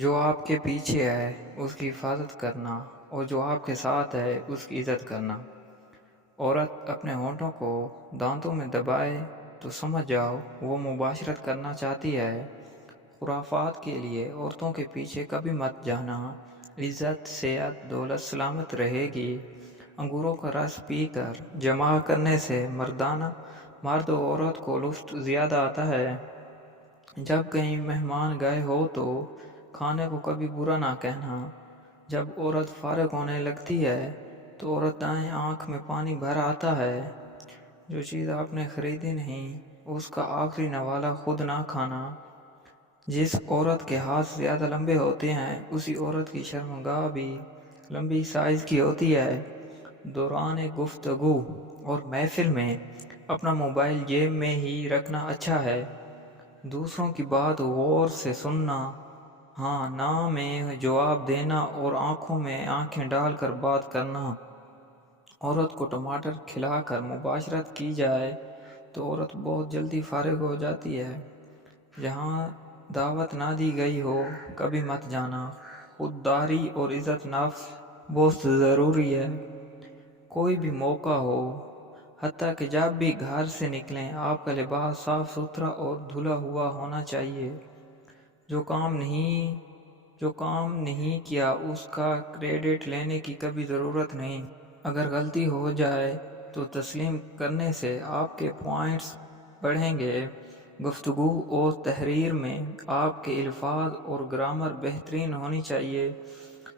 جو آپ کے پیچھے ہے اس کی حفاظت کرنا اور جو آپ کے ساتھ ہے اس کی عزت کرنا۔ عورت اپنے ہونٹوں کو دانتوں میں دبائے تو سمجھ جاؤ وہ مباشرت کرنا چاہتی ہے۔ خرافات کے لیے عورتوں کے پیچھے کبھی مت جانا۔ عزت، صحت، دولت سلامت رہے گی۔ انگوروں کا رس پی کر جمع کرنے سے مرد و عورت کو لطف زیادہ آتا ہے۔ جب کہیں مہمان گئے ہو تو کھانے کو کبھی برا نہ کہنا۔ جب عورت فارغ ہونے لگتی ہے تو عورت دائیں آنکھ میں پانی بھر آتا ہے۔ جو چیز آپ نے خریدی نہیں اس کا آخری نوالہ خود نہ کھانا۔ جس عورت کے ہاتھ زیادہ لمبے ہوتے ہیں اسی عورت کی شرمگاہ بھی لمبی سائز کی ہوتی ہے۔ دوران گفتگو اور محفل میں اپنا موبائل جیب میں ہی رکھنا اچھا ہے۔ دوسروں کی بات غور سے سننا، ہاں نہ میں جواب دینا اور آنکھوں میں آنکھیں ڈال کر بات کرنا۔ عورت کو ٹماٹر کھلا کر مباشرت کی جائے تو عورت بہت جلدی فارغ ہو جاتی ہے۔ جہاں دعوت نہ دی گئی ہو کبھی مت جانا۔ خودداری اور عزت نفس بہت ضروری ہے۔ کوئی بھی موقع ہو، حتیٰ کہ جب بھی گھر سے نکلیں آپ کا لباس صاف ستھرا اور دھلا ہوا ہونا چاہیے۔ جو کام نہیں کیا اس کا کریڈٹ لینے کی کبھی ضرورت نہیں۔ اگر غلطی ہو جائے تو تسلیم کرنے سے آپ کے پوائنٹس بڑھیں گے۔ گفتگو اور تحریر میں آپ کے الفاظ اور گرامر بہترین ہونی چاہیے۔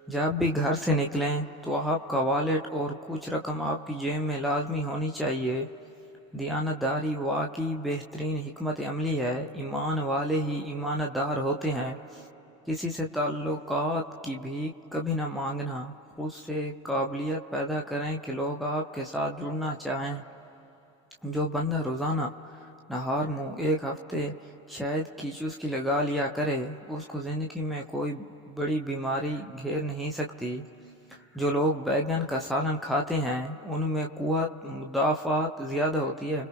جب بھی گھر سے نکلیں تو آپ کا والیٹ اور کچھ رقم آپ کی جیب میں لازمی ہونی چاہیے۔ دیانت داری واقعی بہترین حکمت عملی ہے۔ ایمان والے ہی ایمانت دار ہوتے ہیں۔ کسی سے تعلقات کی بھیک کبھی نہ مانگنا۔ خود سے قابلیت پیدا کریں کہ لوگ آپ کے ساتھ جڑنا چاہیں۔ جو بندہ روزانہ نہار منہ ایک ہفتے شہد کی چسکی لگا لیا کرے اس کو زندگی میں کوئی بڑی بیماری گھیر نہیں سکتی۔ جو لوگ بیگن کا سالن کھاتے ہیں ان میں قوت مدافعت زیادہ ہوتی ہے۔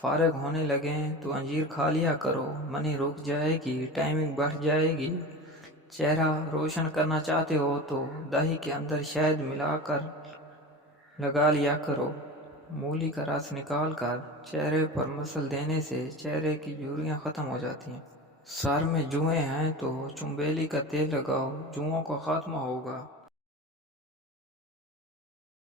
فارغ ہونے لگیں تو انجیر کھا لیا کرو، منی رک جائے گی، ٹائمنگ بڑھ جائے گی۔ چہرہ روشن کرنا چاہتے ہو تو دہی کے اندر شہد ملا کر لگا لیا کرو۔ مولی کا رس نکال کر چہرے پر مسل دینے سے چہرے کی جھریاں ختم ہو جاتی ہیں۔ سر میں جوئیں ہیں تو چنبیلی کا تیل لگاؤ، جوؤں کا خاتمہ ہوگا۔